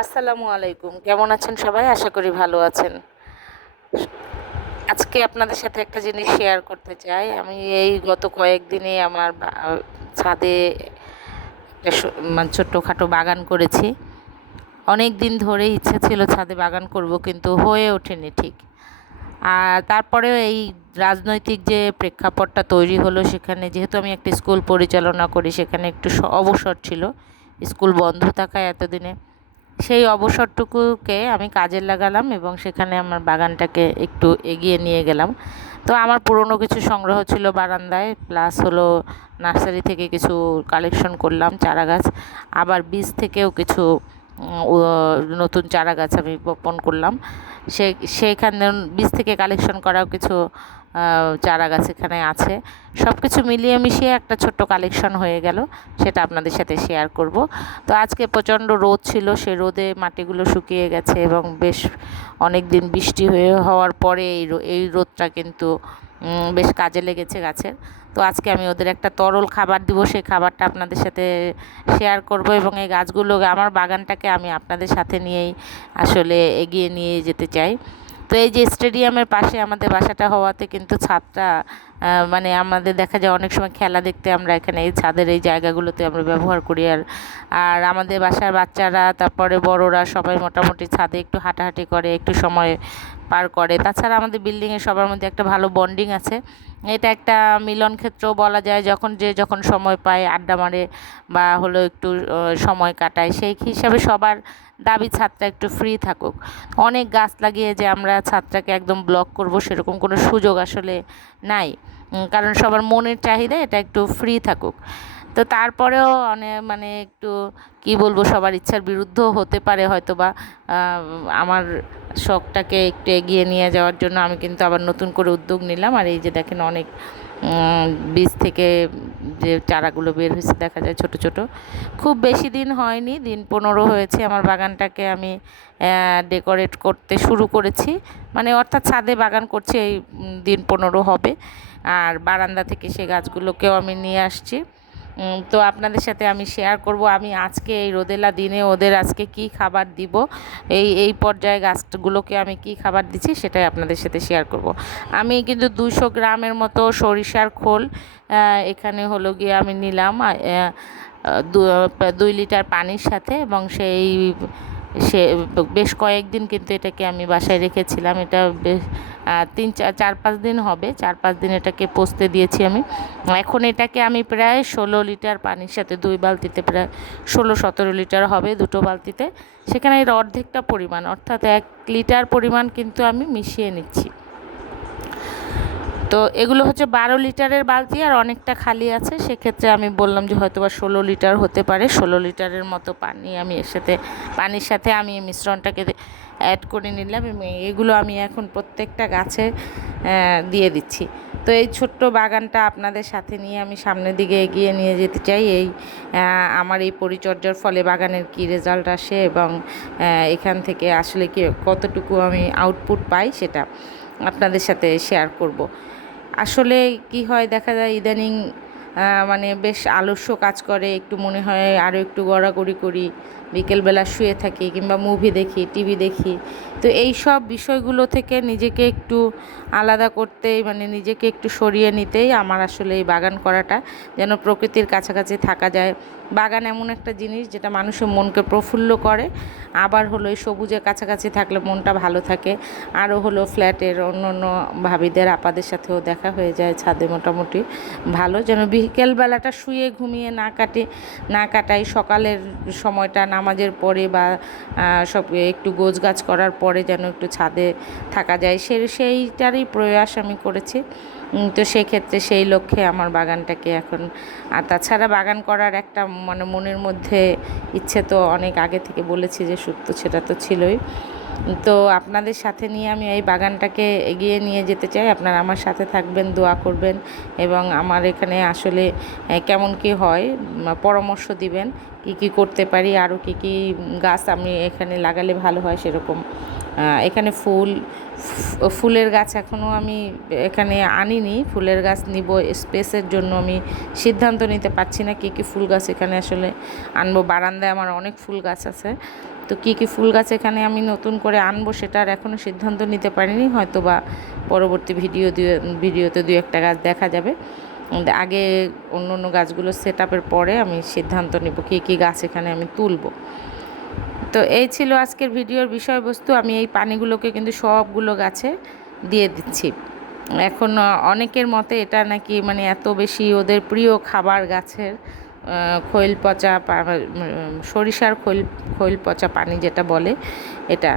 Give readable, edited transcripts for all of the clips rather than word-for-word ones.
আসসালামু আলাইকুম। কেমন আছেন সবাই? আশা করি ভালো আছেন। আজকে আপনাদের সাথে একটা জিনিস শেয়ার করতে চাই। আমি এই গত কয়েকদিনে আমার ছাদে একটা মানে ছোট্টখাটো বাগান করেছি। অনেক দিন ধরেই ইচ্ছা ছিল ছাদে বাগান করব, কিন্তু হয়ে ওঠেনি ঠিক। আর তারপরেও এই রাজনৈতিক যে প্রেক্ষাপটটা তৈরি হলো, সেখানে যেহেতু আমি একটা স্কুল পরিচালনা করি, সেখানে একটু অবসর ছিল স্কুল বন্ধ থাকায় এতদিনে। সেই অবসরটুকুকে আমি কাজে লাগালাম এবং সেখানে আমার বাগানটাকে একটু এগিয়ে নিয়ে গেলাম। তো আমার পুরনো কিছু সংগ্রহ ছিল বারান্দায়, প্লাস হলো নার্সারি থেকে কিছু কালেকশন করলাম চারা গাছ, আবার বীজ থেকেও কিছু নতুন চারা গাছ আমি বপন করলাম। সেইখানে বীজ থেকে কালেকশন করাও কিছু চারা গাছ এখানে আছে। সব কিছু মিলিয়ে মিশিয়ে একটা ছোট্ট কালেকশন হয়ে গেল, সেটা আপনাদের সাথে শেয়ার করব। তো আজকে প্রচণ্ড রোদ ছিল, সে রোদে মাটিগুলো শুকিয়ে গেছে এবং বেশ অনেক দিন বৃষ্টি হওয়ার পরে এই রোদটা কিন্তু বেশ কাজে লেগেছে গাছের। তো আজকে আমি ওদের একটা তরল খাবার দিব, সেই খাবারটা আপনাদের সাথে শেয়ার করব এবং এই গাছগুলো, আমার বাগানটাকে আমি আপনাদের সাথে নিয়েই আসলে এগিয়ে নিয়ে যেতে চাই। তো এই যে স্টেডিয়ামের পাশে আমাদের বাসাটা হওয়াতে কিন্তু ছাদটা মানে আমাদের দেখা যায় অনেক সময় খেলা দেখতে আমরা এখানে এই ছাদের এই জায়গাগুলোতে আমরা ব্যবহার করি। আর আর আমাদের বাসার বাচ্চারা, তারপরে বড়রা সবাই মোটামুটি ছাদে একটু হাঁটাহাঁটি করে, একটু সময় পার করে। তাছাড়া আমাদের বিল্ডিংয়ে সবার মধ্যে একটা ভালো বন্ডিং আছে। এটা একটা মিলন ক্ষেত্রও বলা যায়, যখন সময় পায় আড্ডা মারে বা হলো একটু সময় কাটায়। সেই হিসাবে সবার দাবি ছাদটা একটু ফ্রি থাকুক। অনেক গাছ লাগিয়ে যে আমরা ছাদটাকে একদম ব্লক করব, সেরকম কোনো সুযোগ আসলে নাই। কারণ সবার মনের চাহিদা এটা একটু ফ্রি থাকুক। তো তারপরেও মানে একটু কি বলবো, সবার ইচ্ছার বিরুদ্ধও হতে পারে হয়তো বা। আমার শখটাকে একটু এগিয়ে নিয়ে যাওয়ার জন্য আমি কিন্তু আবার নতুন করে উদ্যোগ নিলাম। আর এই যে দেখেন, অনেক বীজ থেকে যে চারাগুলো বের হয়েছে দেখা যায় ছোট ছোট। খুব বেশি দিন হয়নি, দিন 15 হয়েছে আমার বাগানটাকে আমি ডেকোরেট করতে শুরু করেছি। মানে অর্থাৎ ছাদে বাগান করছি এই দিন 15 হবে। আর বারান্দা থেকে সে গাছগুলোকেও আমি নিয়ে আসছি। তো আপনাদের সাথে আমি শেয়ার করব আমি আজকে এই রোদেলা দিনে ওদের আজকে কি খাবার দিব, এই পর্যায়ে গাছগুলোকে আমি কি খাবার দিচ্ছি সেটাই আপনাদের সাথে শেয়ার করব। আমি কিন্তু 200 গ্রামের মতো সরিষার খোল এখানে হলো গিয়ে আমি নিলাম 2 লিটার পানির সাথে, এবং সে বেশ কয়েকদিন কিন্তু এটাকে আমি বাসায় রেখেছিলাম। এটা বেশ 3-4-5 দিন হবে, 4-5 দিন এটাকে পচতে দিয়েছি আমি। এখন এটাকে আমি প্রায় 16 লিটার পানির সাথে, 2 বালতিতে প্রায় 16-17 লিটার হবে, 2টো বালতিতে। সেখানে এর অর্ধেকটা পরিমাণ, অর্থাৎ 1 লিটার পরিমাণ কিন্তু আমি মিশিয়ে নিচ্ছি। তো এগুলো হচ্ছে 12 লিটারের বালতি, আর অনেকটা খালি আছে। সেক্ষেত্রে আমি বললাম যে হয়তো বা 16 লিটার হতে পারে। 16 লিটারের মতো পানি আমি পানির সাথে আমি এই মিশ্রণটাকে অ্যাড করে নিলাম এবং এগুলো আমি এখন প্রত্যেকটা গাছে দিয়ে দিচ্ছি। তো এই ছোট্ট বাগানটা আপনাদের সাথে নিয়ে আমি সামনের দিকে এগিয়ে নিয়ে যেতে চাই। আমার এই পরিচর্যার ফলে বাগানের কি রেজাল্ট আসে এবং এখান থেকে আসলে কি কতটুকু আমি আউটপুট পাই সেটা আপনাদের সাথে শেয়ার করব। আসলে কি হয়, দেখা যায় ইদানিং মানে বেশ আলস্য কাজ করে, একটু মনে হয় আরও একটু গড়াগড়ি করি, বিকেলবেলা শুয়ে থাকি কিংবা মুভি দেখি, টিভি দেখি। তো এই সব বিষয়গুলো থেকে নিজেকে একটু আলাদা করতেই, মানে নিজেকে একটু সরিয়ে নিতেই আমার আসলে এই বাগান করাটা, যেন প্রকৃতির কাছাকাছি থাকা যায়। বাগান এমন একটা জিনিস যেটা মানুষের মনকে প্রফুল্ল করে, আবার হলো এই সবুজের কাছাকাছি থাকলে মনটা ভালো থাকে। আরও হলো ফ্ল্যাটের অন্য অন্য ভাবিদের আপাদের সাথেও দেখা হয়ে যায় ছাদে, মোটামুটি ভালো। যেন বিকেলবেলাটা শুয়ে ঘুমিয়ে না কাটাই, সকালের সময়টা নামাজের পরে বা সব একটু গোছগাছ করার পরে যেন একটু ছাদে থাকা যায়, সেইটারই প্রয়াস আমি করেছি। তো সেক্ষেত্রে সেই লক্ষ্যে আমার বাগানটাকে এখন, আর তাছাড়া বাগান করার একটা মানে মনের মধ্যে ইচ্ছে তো অনেক আগে থেকে বলেছি যে সুপ্ত, সেটা তো ছিলই। তো আপনাদের সাথে নিয়ে আমি এই বাগানটাকে এগিয়ে নিয়ে যেতে চাই। আপনারা আমার সাথে থাকবেন, দোয়া করবেন এবং আমার এখানে আসলে কেমন কি হয় পরামর্শ দিবেন, কি কি করতে পারি, আরও কি কি গাছ আমি এখানে লাগালে ভালো হয় সেরকম এখানে ফুলের গাছ এখনও আমি এখানে আনিনি। ফুলের গাছ নিব, স্পেসের জন্য আমি সিদ্ধান্ত নিতে পারছি না কী কী ফুল গাছ এখানে আসলে আনবো। বারান্দায় আমার অনেক ফুল গাছ আছে, তো কী কী ফুল গাছ এখানে আমি নতুন করে আনবো সেটার এখনও সিদ্ধান্ত নিতে পারিনি। হয়তো বা পরবর্তী ভিডিওতে দু একটা গাছ দেখা যাবে। আগে অন্য অন্য গাছগুলো সেট আপের পরে আমি সিদ্ধান্ত নেব কী কী গাছ এখানে আমি তুলব। তো এই ছিল আজকের ভিডিওর বিষয়বস্তু। আমি এই পানিগুলোকে কিন্তু সবগুলো গাছে দিয়ে দিচ্ছি। এখন অনেকের মতে এটা নাকি মানে এত বেশি ওদের প্রিয় খাবার গাছের খৈল পচা সরিষার খৈল পচা পানি যেটা বলে এটা।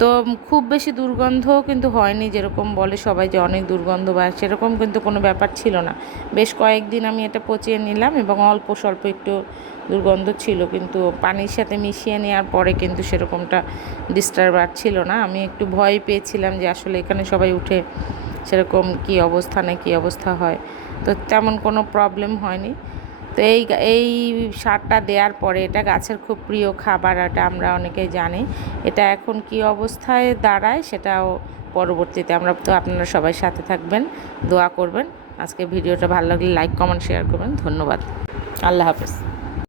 তো খুব বেশি দুর্গন্ধ কিন্তু হয়নি, যেরকম বলে সবাই যে অনেক দুর্গন্ধ বা সেরকম কিন্তু কোনো ব্যাপার ছিল না। বেশ কয়েকদিন আমি এটা পচিয়ে নিলাম এবং অল্প স্বল্প একটু দুর্গন্ধ ছিল, কিন্তু পানির সাথে মিশিয়ে নেওয়ার পরে কিন্তু সেরকমটা ডিস্টার্ব আর ছিল না। আমি একটু ভয় পেয়েছিলাম যে আসলে এখানে সবাই উঠে সেরকম কী অবস্থা হয়, তো তেমন কোনো প্রবলেম হয়নি। তো এই সারটা দেওয়ার পরে, এটা গাছের খুব প্রিয় খাবার, এটা আমরা অনেকেই জানি। এটা এখন কি অবস্থায় দাঁড়ায় সেটাও পরবর্তীতে আপনারা সবাই সাথে থাকবেন, দোয়া করবেন। আজকে ভিডিওটা ভালো লাগলে লাইক কমেন্ট শেয়ার করবেন। ধন্যবাদ। আল্লাহ হাফেজ।